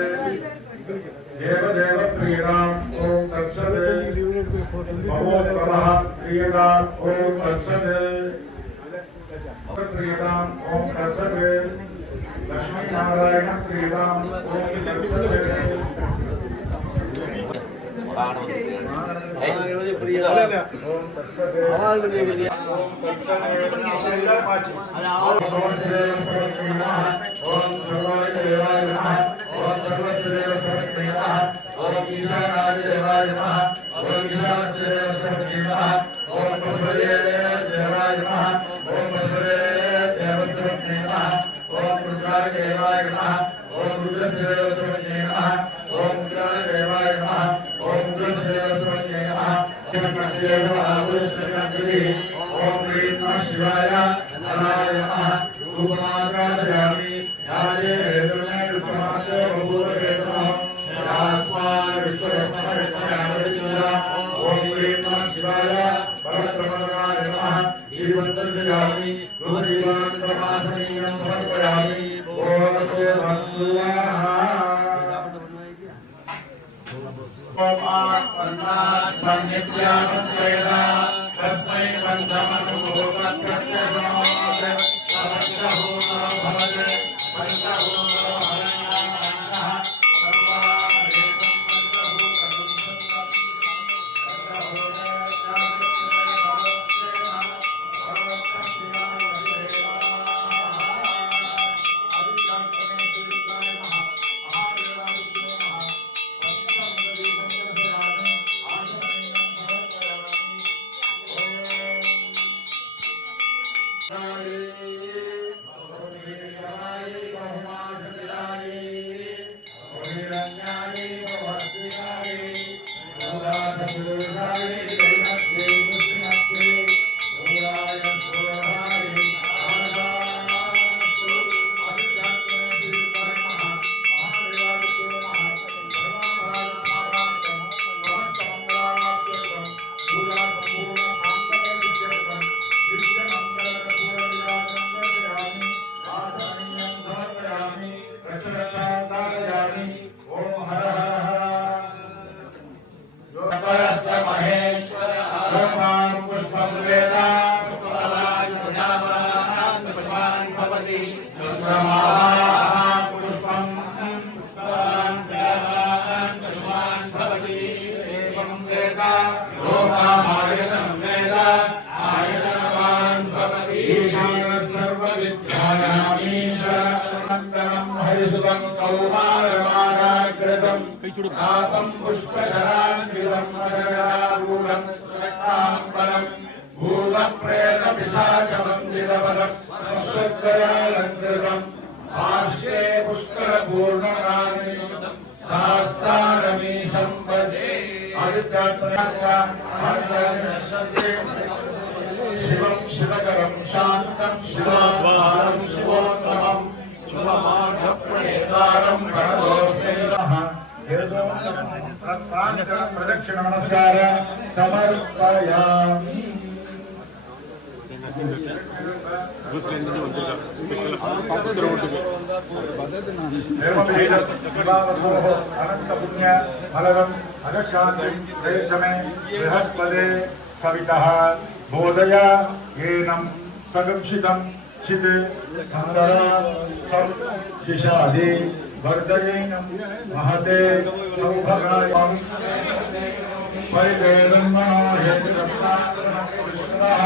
देवदेव प्रियदाम् ओम तत्सत् महोत्सवः प्रियदाम् ओम तत्सत् प्रियदाम् ओम तत्सत् लक्ष्मी नारायण प्रियदाम् ओम तत्सत् ओम तत्सत् ओम सर्वाय देवाय नमः ओम सर्वदेव सर्वदेव नमः ओम ईशानाय देवाय नमः ओम ईशानदेव सर्वदेव नमः ओम पशुपतये देवाय नमः ओम पशुपतये देव सर्वदेव नमः ओम रुद्राय देवाय नमः ओम रुद्रदेव सर्वदेव नमः ओम रुद्राय देवाय नमः ओम रुद्रदेव सर्वदेव नमः ओम ह्रीं नमः शिवाय नराय नमः रूपमाकाशयामि याजे वेदने रूपमासे बहुरे नमः यास्मान् विश्वरत्नमयमयावृत्या ओम ह्रीं नमः शिवाय परब्रह्मणाय नमः जीवन्तस्यामि रूपजीवान्तमासनीयं समर्पयामि ओम स्वाहा ओम आत्मनात् मन्यत्यामन्त्रयदा तस्मै पञ्चमनुभूतकृत्यनोद समस्तभूतो भवते पञ्चभूतो हरणाः सर्वाभेदं आतम पुष्पशरान्वितं मदगदारूढं सुरक्षाम्बरं भूतप्रेतपिशाचमन्दिरपदं संशुद्धयालङ्कृतं आस्ये पुष्करपूर्णरागनियुतं शास्तारमीशं भजे शिवं शिवकरं शान्तं शिवात्मानं शिवोत्तमं शिवमार्गप्रणेतारं प्रणतोऽस्मि प्रदक्षिण नमस्कार समर्पयामि अनंत पुण्य फलदम अगशांति प्रयत्नमे बृहस्पते सवितः बोधय येनम सगंशितम चिते अंधरा सब शिशादि वर्धयेनम महते सौभगाय परिवेदन मनो हेतु रत्नाकरणं पुष्पः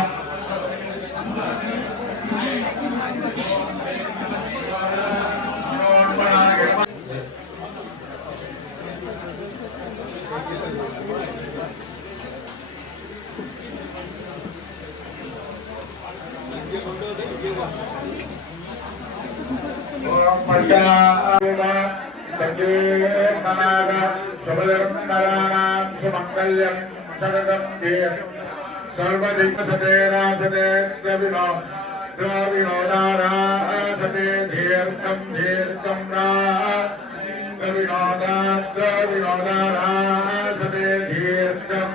ओम पर्यावरण संकीर्तनाद शुभधर्मनारायण सुमंगल्यं शरदं देव सर्वदिक्सते रासते द्रविणोदारासते धीर्घं द्रविणोदारासते धीर्घं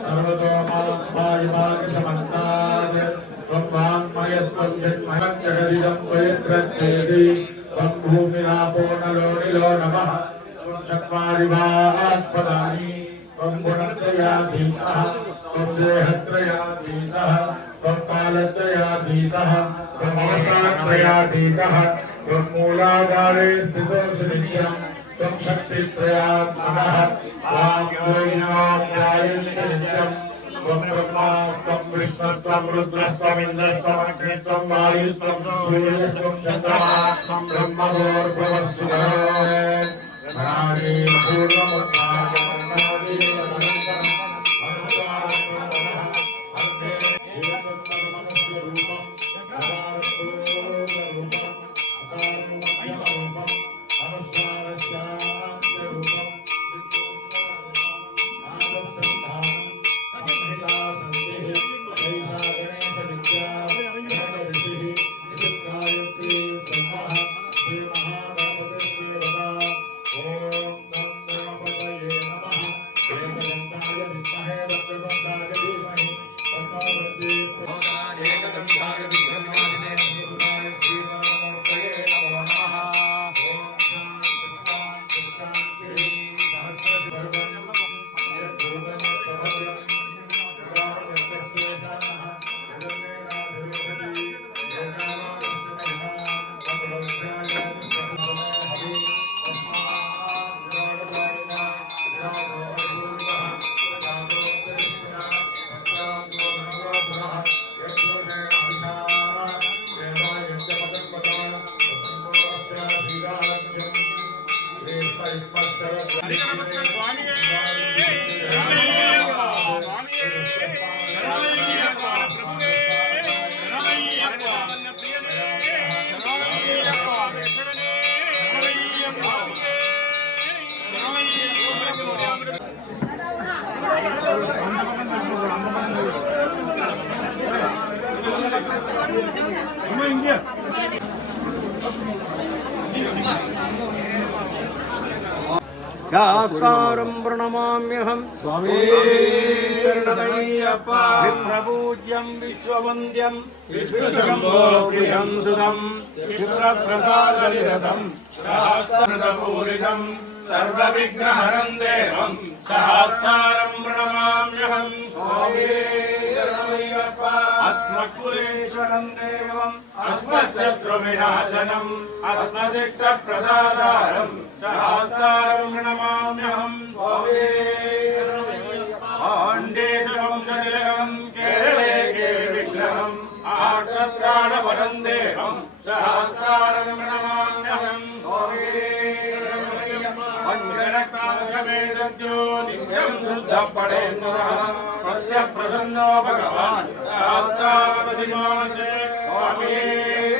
सर्वतोमायमागसमन्तात् त्वं जगदिदं पवित्रस्तेति त्वं भूमिरापो नलो निलो नमः त्वं चत्वारिवास्पदानि त्वं गुणत्रयाधीतः त्वं देहत्रयाधीतः त्वं कालत्रयाधीतः त्वं अवतारत्रयाधीतः त्वं मूलाधारे स्थितोऽसि नित्यं त्वं शक्तित्रयात्मनः त्वां योगिनाध्यायन्ति नित्यम् त्वं ब्रह्मा त्वं विष्णुस्त्वं रुद्रस्त्वं इन्द्रस्त्वं अग्निस्त्वं वायुस्त्वं सूर्यस्त्वं चन्द्रमाः त्वं ब्रह्मभूर्भुवस्सु भराणि पूर्वमुत्थानादि शास्त्रं प्रणमाम्यहं स्वामी शरणमय्यप्पा विप्रपूज्यं विश्ववन्द्यं विष्णुशम्भो प्रियं सुदं चित्रप्रसादनिरतं सहस्रपूरितं सर्वविघ्नहरं देवं सहस्रं प्रणमाम्यहं स्वामी शरणमय्यप्पा आत्मकुलेश्वरं देवम् अस्मच्शत्रुविनाशनम् अस्मदिष्टप्रदातारं सहस्रं प्रणमाम्यहं स्वामी आण्डेशवंशजयं केरळे केरविग्रहम् आर्षत्राणवरं देवं सहस्रं प्रणमाम्यहं स्वामी पञ्चरत्नाकमेतद्यो नित्यं शुद्धपडेन्द्रः तस्य प्रसन्नो भगवान् सहस्रावधिमानसे स्वामी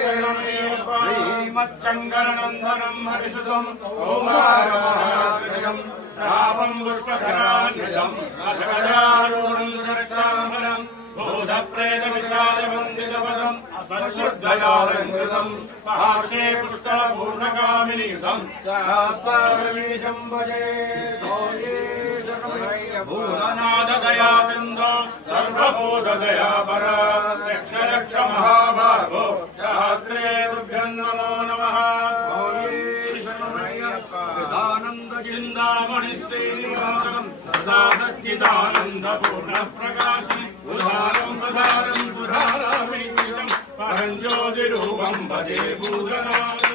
शरणमय्यप्पा श्रीमच्चङ्करनन्दनं हरिसुतं कौमारमहाग्रजं शापं पुष्पकरान्वितम् अधगजारूढं शर्काम्बरम् भूतप्रेतविषादवन्दितपदम् वसुद्धयालङ्कृतं महार्षे पुष्कलपूर्णकामिनियुतं शास्त्रमीशं भजे भूतनाथदया सिन्धो सर्वभूतदया पर रक्ष रक्ष महाभागो शास्त्रे तुभ्यं नमो नमः चिन्तामणि श्रीनिवासं सदा सच्चिदानन्द पूर्ण प्रकाशम् उदारं सुधारं सुधारामिनितं परं ज्योतिरूपं भजे भूतनाथं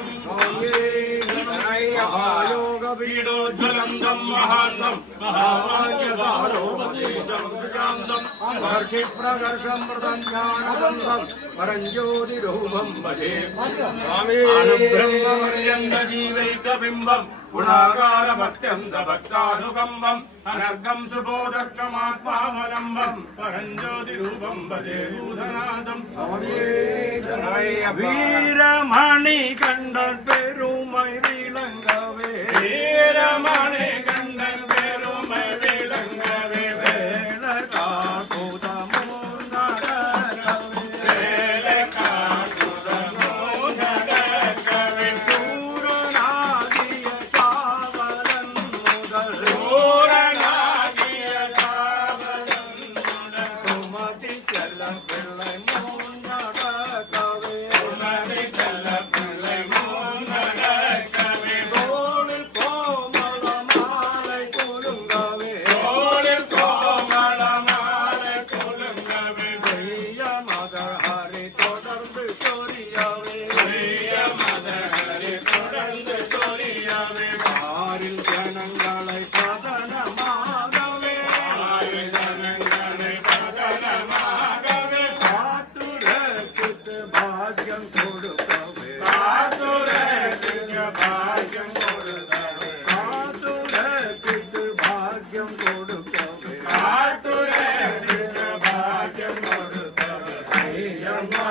महायोगपीडोज्ज्वलन्तं महान्तं महाभाग्यसारोपदेशं प्रशान्तं महर्षिप्रकर्षं मृतं ज्ञानदन्तं परं ज्योतिरूपं भजे ब्रह्मपर्यन्तजीवैकबिम्बं गुणाकारभक्त्यन्तभक्तानुकम्बम् अनर्गं सुबोधकमात्मावलम्बं परं ज्योतिरूपं भजे भूतनाथं வீரமணி கண்டர் பெருமை விளங்கவே வீரமணி கண்டர் பெருமை விளங்கவே வேலர் காக்குதமோ நடக்கவே வேலர் காக்குதமோ நடக்கவே சூரனாகிய சாவலன் முதல் சூரனாகிய சாவலன் முதல் குமதி செல்ல பிள்ளை மோன் நடக்கவே குமதி செல்ல பிள்ளை மோன் நடக்கவே தோளில் கோமள மாலை குலுங்கவே தோளில் கோமள மாலை குலுங்கவே வெய்ய மதஹரி தொடர்ந்து சொரியவே வெய்ய மதஹரி தொடர்ந்து சொரியவே ஆறில் ஜனங்களை பதனமாகவே ஆறில் ஜனங்களை பதனமாகவே காத்துரக்கு பாக்கியம் கொடுக்கவே காத்துரக்கு பாக்கியம் கொடுக்கவே காத்துரக்கு பாக்கியம் கொடுக்கவே காத்துரக்கு பாக்கியம் கொடுக்கவே ஐயம்மா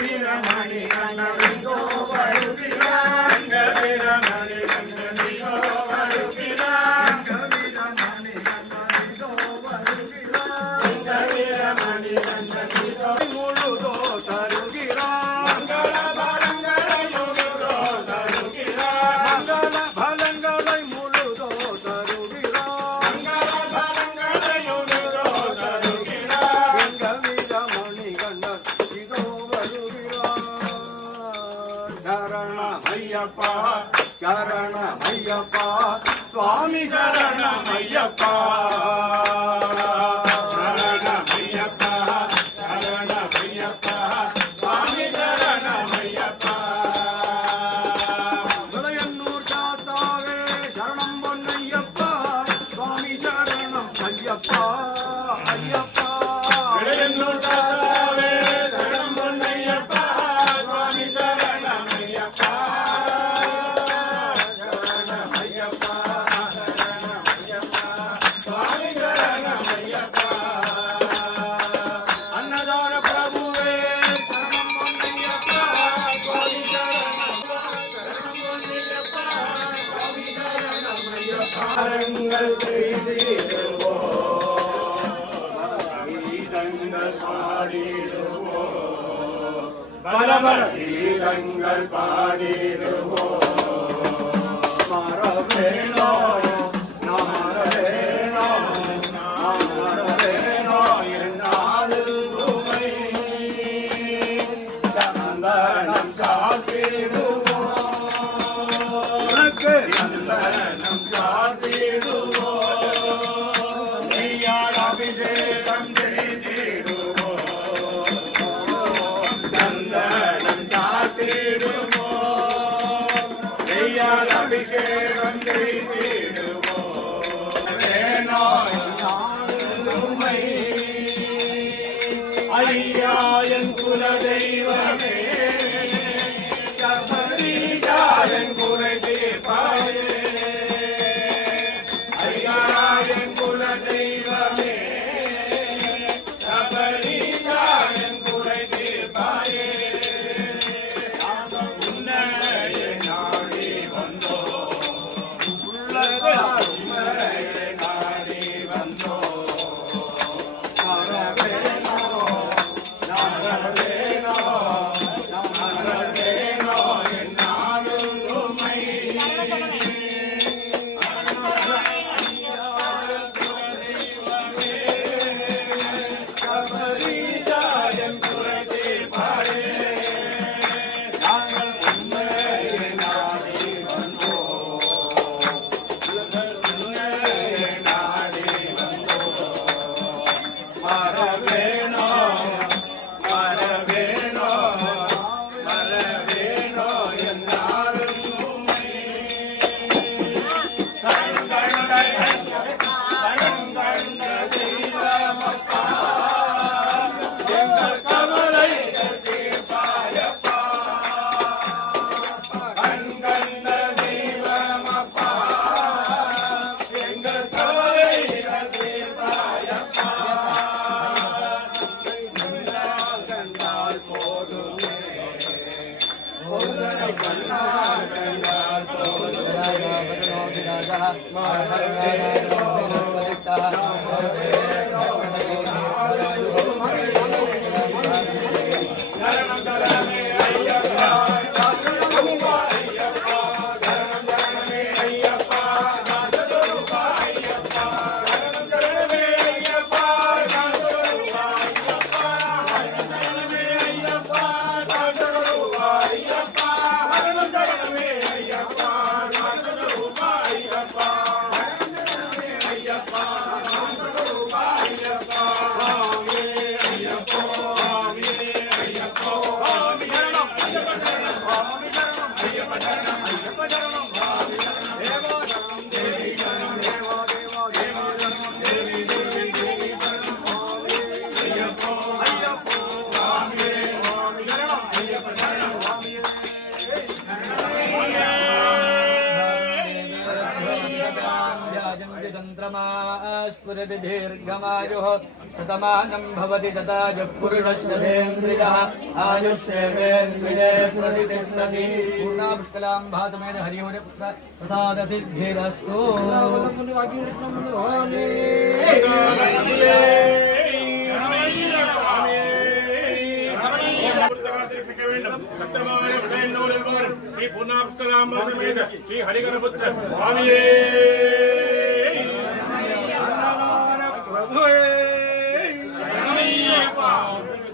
வீரமணி கண்டோ வருகிறார் வீரமணி கண்டோ வருகிறார் வீரமணி கண்டோ வருகிறார் வீரமணி கண்டோ முழுதோ தருகிறார் மங்கள பலங்களை முழுதோ தருகிறார் மங்கள பலங்களை முழுதோ தருகிறார் மங்கள பலங்களை முழுதோ தருகிறார் எங்க வீரமணி கண்டர் இதோ சரணமையப்பா சரணமையப்பா சுவாமி சரணமையப்பா சரணமையப்பா சரணமையப்பா சுவாமி சரணமையப்பா உதயன்னூர் தாத்தாவே சரணம் பொன்னையப்பா சுவாமி சரணம் ஐயப்பா ஐயப்பா உதயன்னூர் தாத்தாவே சரணம் பொன்னையப்பா சுவாமி சரணம் ஐயப்பா சரணமையப்பா சரணமையப்பா சுவாமி சரணம் ஐயப்பா அன்னதான பிரபுவே சரணம் பொன்னையப்பா சுவாமி சரணம் பொன்னையப்பா சுவாமி சரணம் ஐயப்பா அரங்கள் செய்திடுவோம் பாடிடுவோம் பலபல கீதங்கள் பாடிடுவோம் மரவேணோ நாமரவேணோ நாமரவேணோ என்னாலும் உமை சந்தனம் காத்திடுவோம் உனக்கு சந்தனம் காத்திடுவோம் நெய்யால் அபிஷேகம் செய்திடுவோம் சந்தனம் சாத்திடுவோம் दीर्घमायुः शतमानं भवति शतायुः पुरुषश्चेन्द्रियः आयुष्येवेन्द्रिये प्रतिष्ठति पूर्णापुष्कलां भासमेन हरिहरपुत्र प्रसादसिद्धिरस्तु श्री पूर्णापुष्कलां समेत श्री हरिहरपुत्र स्वामिये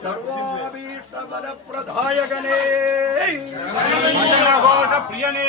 सर्वाभीष्टवरप्रदायकने घोष प्रियने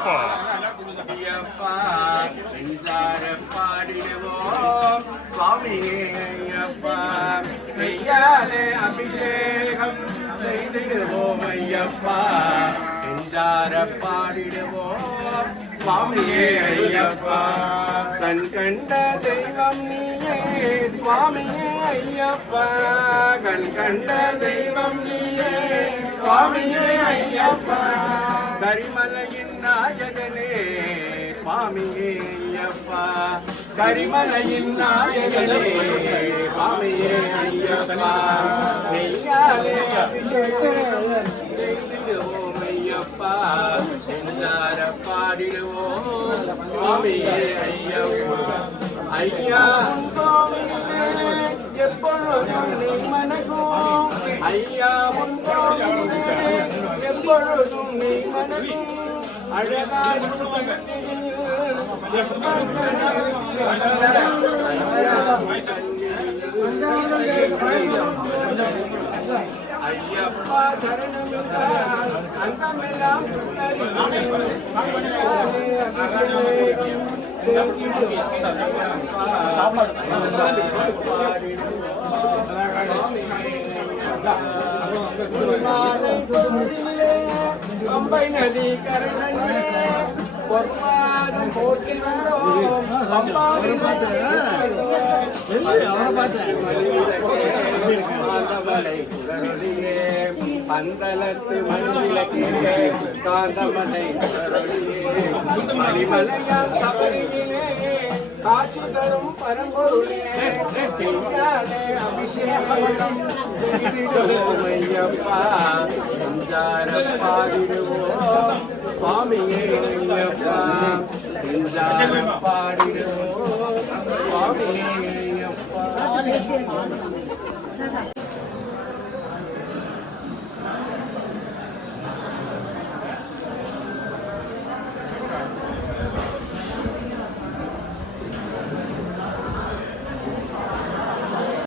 ஐயப்பா ஐயப்பா செஞ்சார பாடிடுவோம் சுவாமியே ஐயப்பா கையாலே அபிஷேகம் செய்திடுவோம் ஐயப்பா செஞ்சார பாடிடுவோம் சுவாமியே ஐயப்பா கண் கண்ட தெய்வம் நீயே சுவாமியே ஐயப்பா கண் கண்ட தெய்வம் நீயே சுவாமியே ஐயப்பா கரிமலையின் நாயகனே சுவாமியே ஐயப்பா கரிமலையின் நாயகனே சுவாமியே ஐயப்பா நெய்யாலே அபிஷேகம் செய்திடுவோம் ஐயப்பா செஞ்சார பாடிடுவோம் சுவாமியே ஐயப்பா ஐயா கோவிலே எப்பொழுதும் நீ மனகும் ஐயா உன் கோவிலே எப்பொழுதும் நீ மனகும் அழகாய் ஐயப்பா சரணம் அங்கமெல்லாம் அம்பை நதி கரணங்களே பொற்பாதம் போற்றினோம் பந்தலத்து மண்ணிலக்கிலே காந்தமலை மணிமலையால் சபரியிலே காட்சி தரும் பரம்பொருளே அபிஷேகம் செய்திடுவோம் ஐயப்பா செஞ்சார பாடிடுவோம் சுவாமியே ஐயப்பா செஞ்சார பாடிடுவோம் சுவாமியே ஐயப்பா